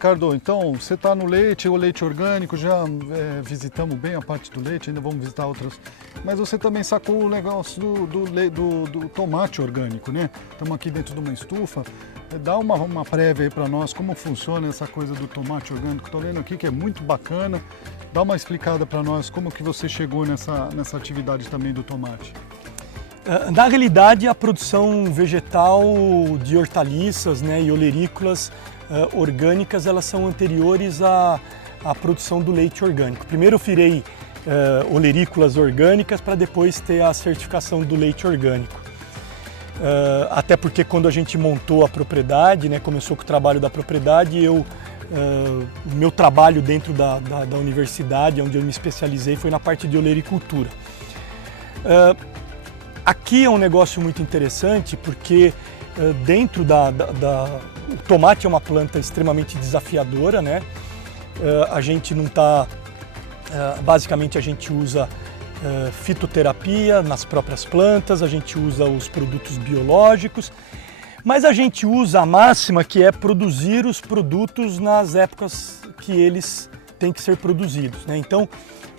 Ricardo, então você está no leite, o leite orgânico, já visitamos bem a parte do leite, ainda vamos visitar outras, mas você também sacou o negócio do tomate orgânico, né? Estamos aqui dentro de uma estufa, dá uma prévia aí para nós, como funciona essa coisa do tomate orgânico. Estou vendo aqui que é muito bacana, dá uma explicada para nós como que você chegou nessa atividade também do tomate. Na realidade, a produção vegetal de hortaliças, né, e olerícolas orgânicas, elas são anteriores à produção do leite orgânico. Primeiro eu virei olerícolas orgânicas para depois ter a certificação do leite orgânico. Até porque quando a gente montou a propriedade, né, começou com o trabalho da propriedade, o meu trabalho dentro da universidade, onde eu me especializei, foi na parte de olericultura. Aqui é um negócio muito interessante porque dentro o tomate é uma planta extremamente desafiadora, né? A gente não está... basicamente a gente usa fitoterapia nas próprias plantas, a gente usa os produtos biológicos, mas a gente usa a máxima que é produzir os produtos nas épocas que eles têm que ser produzidos, né? Então,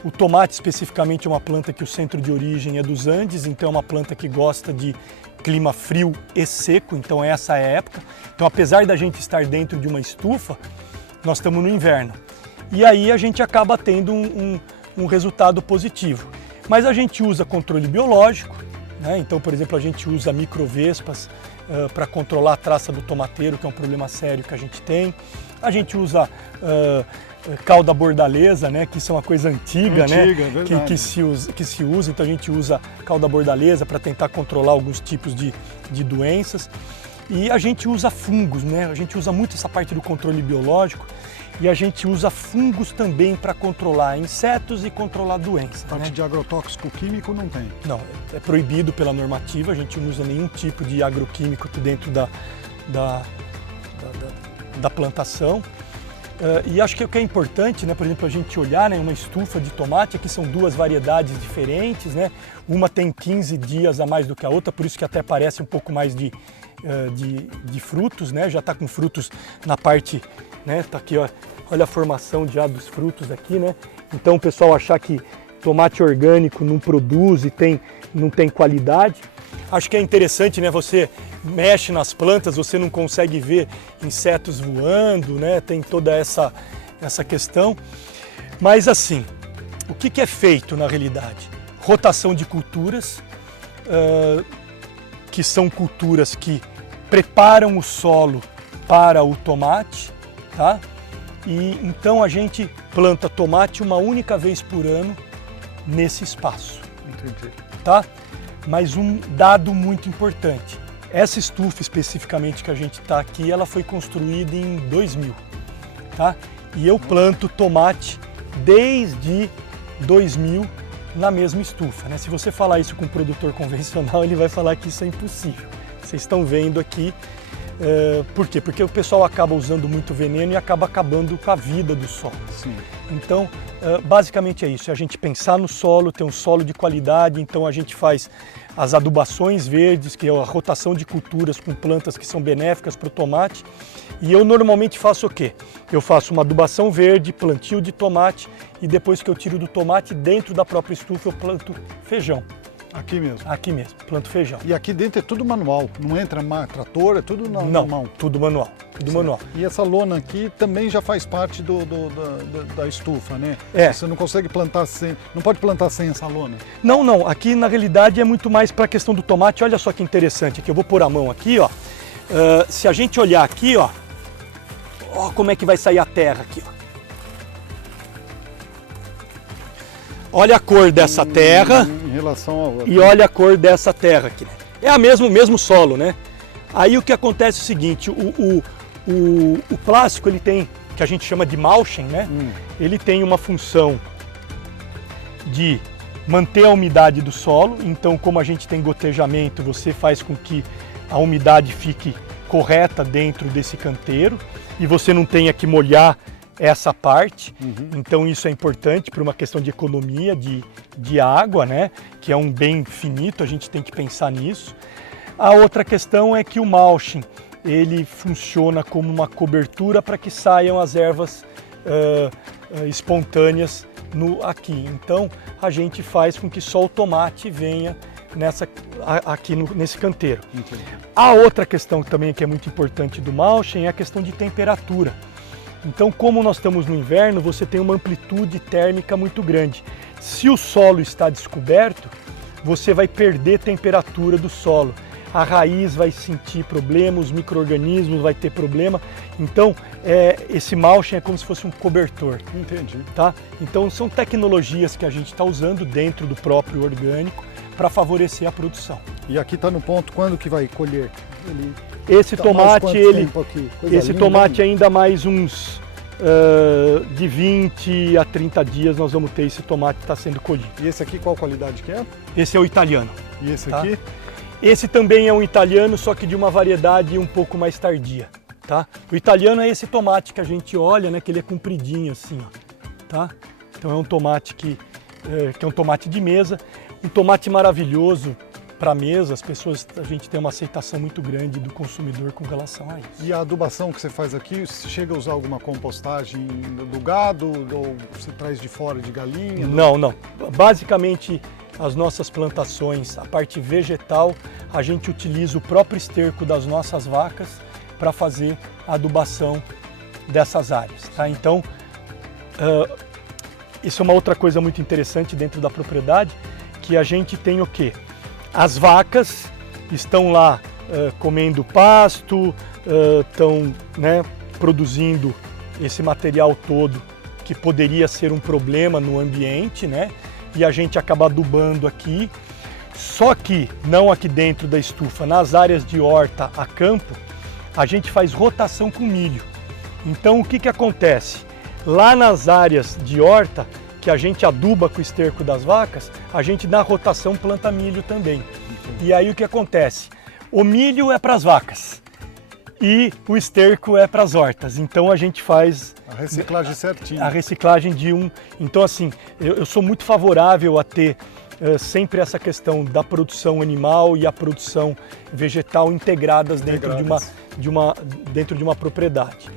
o tomate especificamente é uma planta que o centro de origem é dos Andes, então é uma planta que gosta de clima frio e seco, então essa é a época. Então, apesar da gente estar dentro de uma estufa, nós estamos no inverno. E aí a gente acaba tendo um resultado positivo. Mas a gente usa controle biológico, né? Então, por exemplo, a gente usa microvespas para controlar a traça do tomateiro, que é um problema sério que a gente tem. A gente usa cauda bordaleza, né, que isso é uma coisa antiga, né, que se usa, então a gente usa cauda bordaleza para tentar controlar alguns tipos de doenças. E a gente usa fungos, né, a gente usa muito essa parte do controle biológico e a gente usa fungos também para controlar insetos e controlar doenças. Parte, né? De agrotóxico químico não tem? Não, é proibido pela normativa, a gente não usa nenhum tipo de agroquímico dentro da plantação. E acho que o que é importante, né, por exemplo, a gente olhar, né, uma estufa de tomate, aqui são duas variedades diferentes, né? Uma tem 15 dias a mais do que a outra, por isso que até parece um pouco mais de frutos, né? Já está com frutos na parte, né? Tá aqui, ó, olha a formação já dos frutos aqui, né? Então o pessoal achar que tomate orgânico não produz e não tem qualidade. Acho que é interessante, né? Você mexe nas plantas, você não consegue ver insetos voando, né? Tem toda essa questão. Mas assim, o que é feito na realidade? Rotação de culturas, que são culturas que preparam o solo para o tomate, tá? E então a gente planta tomate uma única vez por ano nesse espaço. Entendi. Tá? Mas um dado muito importante, essa estufa especificamente que a gente está aqui, ela foi construída em 2000, tá? E eu planto tomate desde 2000 na mesma estufa, né? Se você falar isso com um produtor convencional, ele vai falar que isso é impossível. Vocês estão vendo aqui, por quê? Porque o pessoal acaba usando muito veneno e acaba acabando com a vida do solo. Sim. Então, basicamente é isso, é a gente pensar no solo, ter um solo de qualidade, então a gente faz as adubações verdes, que é a rotação de culturas com plantas que são benéficas para o tomate. E eu normalmente faço o quê? Eu faço uma adubação verde, plantio de tomate e depois que eu tiro do tomate, dentro da própria estufa eu planto feijão. Aqui mesmo? Aqui mesmo, planto feijão. E aqui dentro é tudo manual, não entra trator, é tudo na mão? Tudo manual, tudo manual. E essa lona aqui também já faz parte da estufa, né? É. Você não consegue plantar sem, não pode plantar sem essa lona? Não, aqui na realidade é muito mais para a questão do tomate. Olha só que interessante, aqui eu vou pôr a mão aqui, ó. Se a gente olhar aqui, ó como é que vai sair a terra aqui, ó. Olha a cor dessa terra em relação ao... e olha a cor dessa terra aqui. É o mesmo solo, né? Aí o que acontece é o seguinte, o plástico ele tem, que a gente chama de mulching, né? Ele tem uma função de manter a umidade do solo, então como a gente tem gotejamento, você faz com que a umidade fique correta dentro desse canteiro e você não tenha que molhar essa parte, então isso é importante para uma questão de economia de água, né? Que é um bem finito, a gente tem que pensar nisso. A outra questão é que o mulching, ele funciona como uma cobertura para que saiam as ervas espontâneas aqui. Então a gente faz com que só o tomate venha nesse canteiro. Entendi. A outra questão também que é muito importante do mulching é a questão de temperatura. Então, como nós estamos no inverno, você tem uma amplitude térmica muito grande. Se o solo está descoberto, você vai perder temperatura do solo. A raiz vai sentir problema, os micro-organismos vai ter problema. Então, esse mulching é como se fosse um cobertor. Entendi. Tá? Então, são tecnologias que a gente está usando dentro do próprio orgânico para favorecer a produção. E aqui está no ponto, quando que vai colher? Esse Tá tomate, mais quanto tempo aqui? Coisa esse linda, tomate hein? ainda mais uns de 20 a 30 dias nós vamos ter esse tomate que está sendo colhido. E esse aqui qual qualidade que é? Esse é o italiano. E esse Tá. aqui? Esse também é um italiano, só que de uma variedade um pouco mais tardia, tá? O italiano é esse tomate que a gente olha, né, que ele é compridinho assim, ó, tá? Então é um tomate que é um tomate de mesa, um tomate maravilhoso para mesa. A gente tem uma aceitação muito grande do consumidor com relação a isso. E a adubação que você faz aqui, você chega a usar alguma compostagem do gado ou você traz de fora de galinha? Não. Basicamente, as nossas plantações, a parte vegetal, a gente utiliza o próprio esterco das nossas vacas para fazer a adubação dessas áreas, tá? Então, isso é uma outra coisa muito interessante dentro da propriedade, que a gente tem o quê? As vacas estão lá comendo pasto, estão, né, produzindo esse material todo que poderia ser um problema no ambiente, né? E a gente acaba adubando aqui. Só que não aqui dentro da estufa, nas áreas de horta a campo, a gente faz rotação com milho. Então o que acontece? Lá nas áreas de horta, que a gente aduba com o esterco das vacas, a gente na rotação planta milho também. E aí o que acontece? O milho é para as vacas e o esterco é para as hortas. Então a gente faz A reciclagem certinha. a reciclagem de um. Então assim, eu sou muito favorável a ter sempre essa questão da produção animal e a produção vegetal integradas dentro de uma propriedade.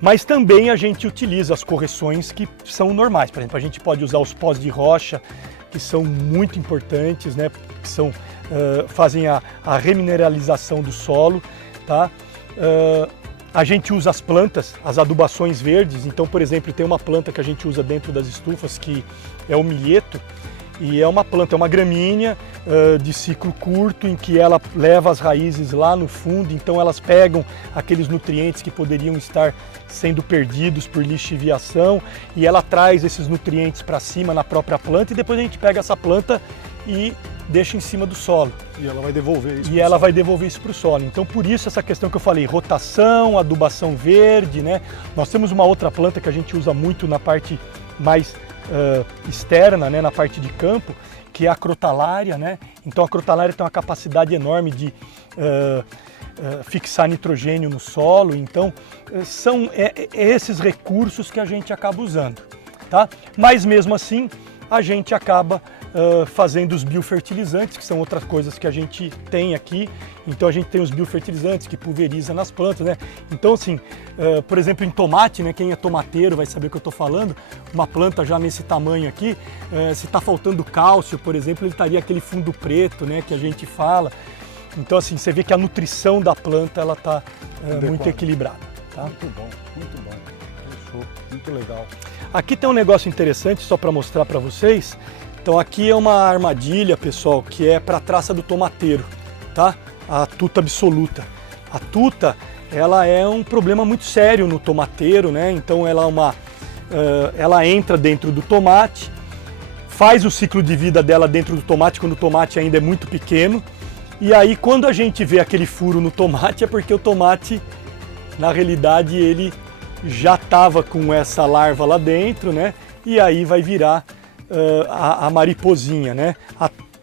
Mas também a gente utiliza as correções que são normais. Por exemplo, a gente pode usar os pós de rocha, que são muito importantes, né? Que fazem a remineralização do solo, tá? A gente usa as plantas, as adubações verdes. Então, por exemplo, tem uma planta que a gente usa dentro das estufas que é o milheto. E é uma planta, é uma gramínea de ciclo curto, em que ela leva as raízes lá no fundo, então elas pegam aqueles nutrientes que poderiam estar sendo perdidos por lixiviação e ela traz esses nutrientes para cima na própria planta e depois a gente pega essa planta e deixa em cima do solo. E ela vai devolver isso. E ela vai devolver isso para o solo. Então, por isso essa questão que eu falei, rotação, adubação verde, né? Nós temos uma outra planta que a gente usa muito na parte mais externa, né, na parte de campo, que é a crotalária, né? Então a crotalária tem uma capacidade enorme de fixar nitrogênio no solo. Então são esses recursos que a gente acaba usando, tá? Mas mesmo assim a gente acaba fazendo os biofertilizantes, que são outras coisas que a gente tem aqui. Então a gente tem os biofertilizantes que pulveriza nas plantas, né? Então assim, por exemplo, em tomate, né? Quem é tomateiro vai saber o que eu estou falando. Uma planta já nesse tamanho aqui, se está faltando cálcio, por exemplo, ele estaria aquele fundo preto, né? Que a gente fala. Então assim, você vê que a nutrição da planta ela está muito equilibrada, tá? Muito bom. Fechou. Muito legal. Aqui tem um negócio interessante só para mostrar para vocês. Então aqui é uma armadilha, pessoal, que é para a traça do tomateiro, tá? A tuta absoluta. A tuta, ela é um problema muito sério no tomateiro, né? Então ela entra dentro do tomate, faz o ciclo de vida dela dentro do tomate quando o tomate ainda é muito pequeno. E aí quando a gente vê aquele furo no tomate é porque o tomate, na realidade, ele já estava com essa larva lá dentro, né? E aí vai virar a mariposinha, né?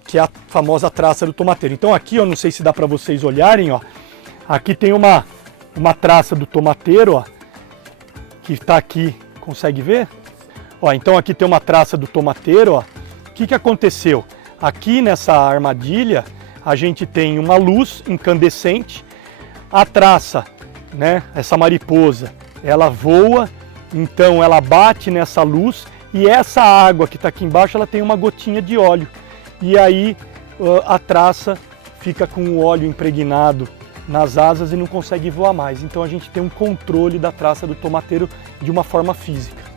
Que é a famosa traça do tomateiro. Então aqui, ó, não sei se dá para vocês olharem, ó. Aqui tem uma traça do tomateiro, ó, que está aqui, consegue ver? Ó, então aqui tem uma traça do tomateiro, ó. O que aconteceu? Aqui nessa armadilha a gente tem uma luz incandescente. A traça, né, essa mariposa, ela voa, então ela bate nessa luz e essa água que está aqui embaixo, ela tem uma gotinha de óleo. E aí a traça fica com o óleo impregnado nas asas e não consegue voar mais. Então a gente tem um controle da traça do tomateiro de uma forma física.